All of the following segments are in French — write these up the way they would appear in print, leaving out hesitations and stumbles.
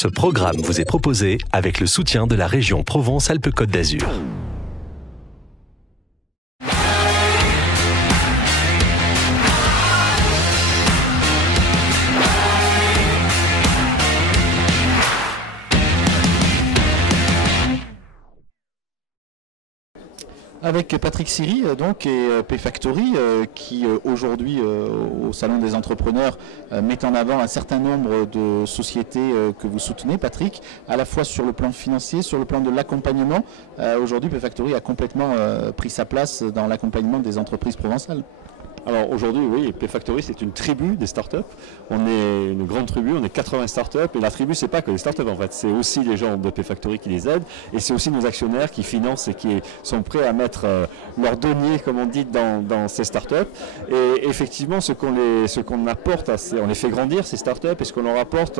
Ce programme vous est proposé avec le soutien de la région Provence-Alpes-Côte d'Azur. Avec Patrick Siry donc, et P-Factory qui aujourd'hui au Salon des entrepreneurs met en avant un certain nombre de sociétés que vous soutenez, Patrick, à la fois sur le plan financier, sur le plan de l'accompagnement. Aujourd'hui, P-Factory a complètement pris sa place dans l'accompagnement des entreprises provençales. Alors aujourd'hui, oui, P-Factory, c'est une tribu des startups. On est une grande tribu, on est 80 startups. Et la tribu, c'est pas que les startups en fait, c'est aussi les gens de P-Factory qui les aident. Et c'est aussi nos actionnaires qui financent et qui sont prêts à mettre leur denier, comme on dit, dans ces startups. Et effectivement, ce qu'on apporte, on les fait grandir, ces startups, et ce qu'on leur apporte,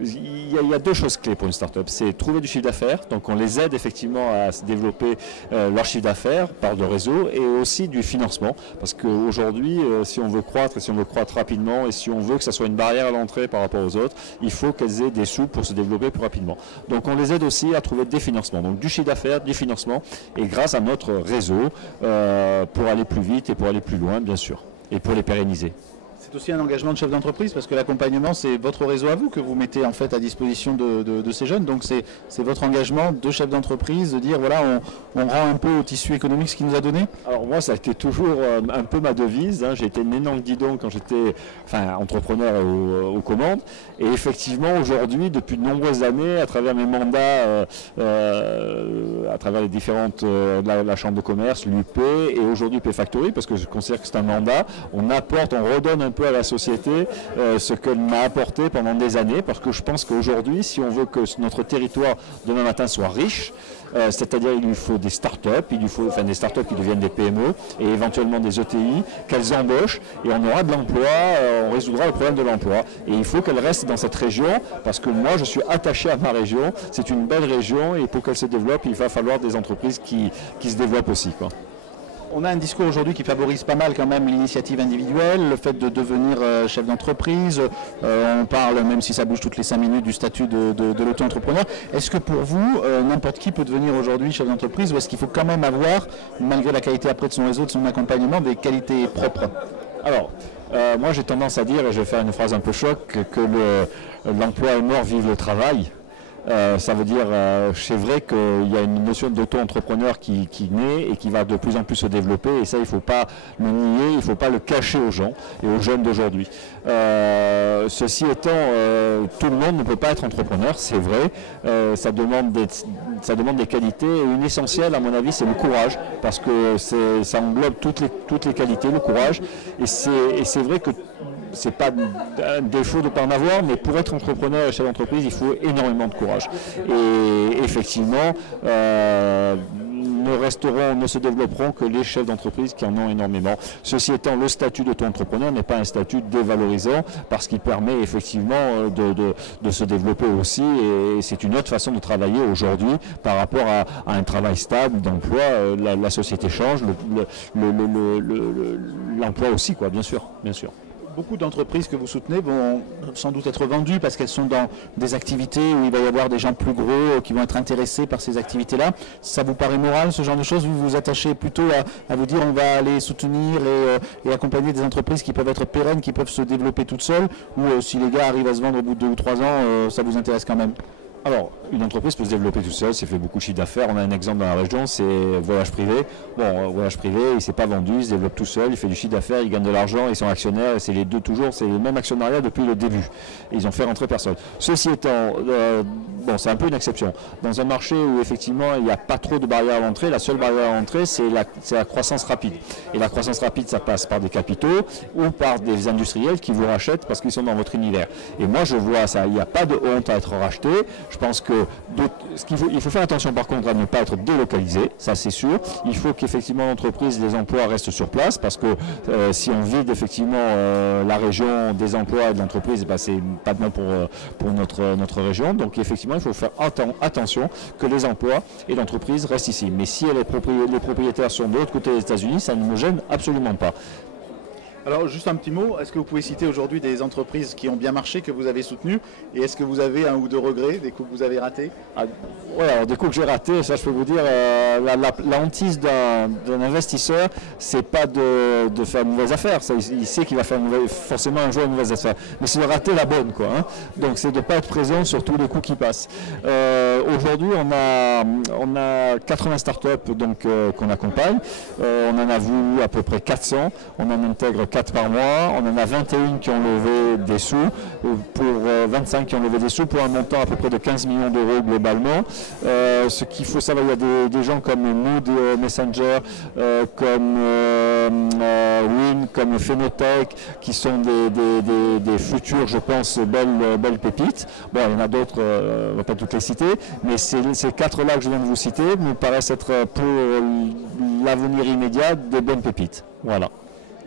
il y a deux choses clés pour une startup. C'est trouver du chiffre d'affaires. Donc on les aide effectivement à se développer leur chiffre d'affaires par le réseau, et aussi du financement. Parce que aujourd'hui, si on veut croître, et si on veut croître rapidement, et si on veut que ça soit une barrière à l'entrée par rapport aux autres, il faut qu'elles aient des sous pour se développer plus rapidement. Donc on les aide aussi à trouver des financements, donc du chiffre d'affaires, du financement, et grâce à notre réseau, pour aller plus vite et pour aller plus loin, bien sûr, et pour les pérenniser. C'est aussi un engagement de chef d'entreprise parce que l'accompagnement, c'est votre réseau à vous que vous mettez en fait à disposition de ces jeunes. Donc c'est votre engagement de chef d'entreprise de dire voilà, on rend un peu au tissu économique ce qu'il nous a donné. Alors moi, ça a été toujours un peu ma devise. Hein. J'ai été né dans le guidon quand j'étais entrepreneur aux commandes. Et effectivement, aujourd'hui, depuis de nombreuses années, à travers mes mandats, à travers les différentes, la Chambre de commerce, l'UP et aujourd'hui P-Factory, parce que je considère que c'est un mandat, on apporte, on redonne un peu à la société ce qu'elle m'a apporté pendant des années, parce que je pense qu'aujourd'hui, si on veut que notre territoire demain matin soit riche, c'est-à-dire il lui faut des startups, il lui faut des startups qui deviennent des PME et éventuellement des ETI, qu'elles embauchent et on aura de l'emploi, on résoudra le problème de l'emploi. Et il faut qu'elles restent dans cette région parce que moi je suis attaché à ma région, c'est une belle région et pour qu'elle se développe, il va falloir des entreprises qui se développent aussi, quoi. On a un discours aujourd'hui qui favorise pas mal quand même l'initiative individuelle, le fait de devenir chef d'entreprise. On parle, même si ça bouge toutes les 5 minutes, du statut de l'auto-entrepreneur. Est-ce que pour vous, n'importe qui peut devenir aujourd'hui chef d'entreprise ou est-ce qu'il faut quand même avoir, malgré la qualité après de son réseau, de son accompagnement, des qualités propres? Alors, moi j'ai tendance à dire, et je vais faire une phrase un peu choc, que l'emploi est mort, vive le travail. Ça veut dire, c'est vrai qu'il y a une notion d'auto-entrepreneur qui naît et qui va de plus en plus se développer et ça il ne faut pas le nier, il ne faut pas le cacher aux gens et aux jeunes d'aujourd'hui. Ceci étant, tout le monde ne peut pas être entrepreneur, c'est vrai, ça demande des qualités et une essentielle à mon avis c'est le courage parce que ça englobe toutes les qualités, le courage et c'est vrai que c'est pas un défaut de ne pas en avoir, mais pour être entrepreneur et chef d'entreprise, il faut énormément de courage. Et effectivement, ne se développeront que les chefs d'entreprise qui en ont énormément. Ceci étant, le statut d'auto-entrepreneur n'est pas un statut dévalorisant parce qu'il permet effectivement de se développer aussi et c'est une autre façon de travailler aujourd'hui par rapport à un travail stable, d'emploi. La société change, l'emploi aussi, quoi, bien sûr, bien sûr. Beaucoup d'entreprises que vous soutenez vont sans doute être vendues parce qu'elles sont dans des activités où il va y avoir des gens plus gros qui vont être intéressés par ces activités-là. Ça vous paraît moral, ce genre de choses? Vous vous attachez plutôt à vous dire on va aller soutenir et accompagner des entreprises qui peuvent être pérennes, qui peuvent se développer toutes seules ou si les gars arrivent à se vendre au bout de 2 ou 3 ans, ça vous intéresse quand même? Alors, une entreprise peut se développer tout seul, c'est fait beaucoup de chiffre d'affaires. On a un exemple dans la région, c'est Voyage Privé. Bon, Voyage Privé, il ne s'est pas vendu, il se développe tout seul, il fait du chiffre d'affaires, il gagne de l'argent, ils sont actionnaires, et c'est les deux toujours, c'est le même actionnariat depuis le début. Et ils ont fait rentrer personne. Ceci étant, bon, c'est un peu une exception. Dans un marché où effectivement il n'y a pas trop de barrières à l'entrée, la seule barrière à l'entrée, c'est la croissance rapide. Et la croissance rapide, ça passe par des capitaux ou par des industriels qui vous rachètent parce qu'ils sont dans votre univers. Et moi, je vois ça, il n'y a pas de honte à être racheté. Je pense que il faut faire attention par contre à ne pas être délocalisé, ça c'est sûr. Il faut qu'effectivement l'entreprise, les emplois restent sur place parce que si on vide effectivement la région des emplois et de l'entreprise, bah, c'est pas bon pour notre région. Donc effectivement, il faut faire attention que les emplois et l'entreprise restent ici. Mais si les propriétaires sont de l'autre côté des États-Unis, ça ne me gêne absolument pas. Alors juste un petit mot, est-ce que vous pouvez citer aujourd'hui des entreprises qui ont bien marché, que vous avez soutenues, et est-ce que vous avez un ou deux regrets, des coups que vous avez ratés? Ouais, alors des coups que j'ai ratés, ça je peux vous dire, la hantise d'un investisseur, c'est pas de faire une mauvaise affaire, ça, il sait qu'il va faire forcément un jour une mauvaise affaire, mais c'est de rater la bonne, quoi. Hein. Donc c'est de ne pas être présent sur tous les coups qui passent. Aujourd'hui, on a 80 startups donc qu'on accompagne, on en a vu à peu près 400, on en intègre 4 par mois, on en a 21 qui ont levé des sous, pour 25 qui ont levé des sous pour un montant à peu près de 15 millions d'euros globalement. Ce qu'il faut savoir, il y a des gens comme Mood Messenger, comme Win, comme Phenotech, qui sont des futurs, je pense, belles pépites. Bon, il y en a d'autres, on ne va pas toutes les citer, mais ces 4-là que je viens de vous citer me paraissent être pour l'avenir immédiat des bonnes pépites. Voilà.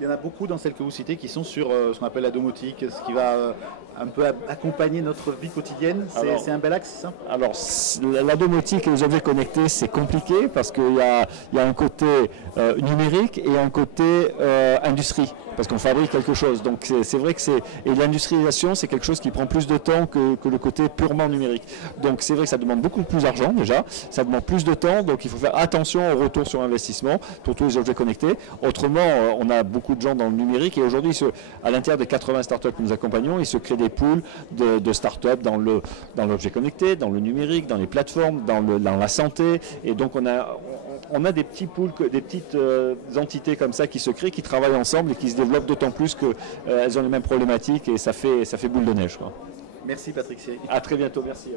Il y en a beaucoup dans celles que vous citez qui sont sur ce qu'on appelle la domotique, ce qui va un peu accompagner notre vie quotidienne. C'est un bel axe, c'est ça? Alors, la domotique et les objets connectés, c'est compliqué parce qu'il y a un côté numérique et un côté industrie, parce qu'on fabrique quelque chose. Donc c'est vrai que et l'industrialisation, c'est quelque chose qui prend plus de temps que le côté purement numérique. Donc c'est vrai que ça demande beaucoup plus d'argent déjà, ça demande plus de temps, donc il faut faire attention au retour sur investissement pour tous les objets connectés. Autrement, on a beaucoup de gens dans le numérique et aujourd'hui, à l'intérieur des 80 startups que nous accompagnons, il se crée des pools de startups dans l'objet connecté, dans le numérique, dans les plateformes, dans la santé, et donc on a des petits pools, des petites entités comme ça qui se créent, qui travaillent ensemble et qui se développent d'autant plus qu'elles ont les mêmes problématiques et ça fait boule de neige, quoi. Merci Patrick Siri. À très bientôt, merci.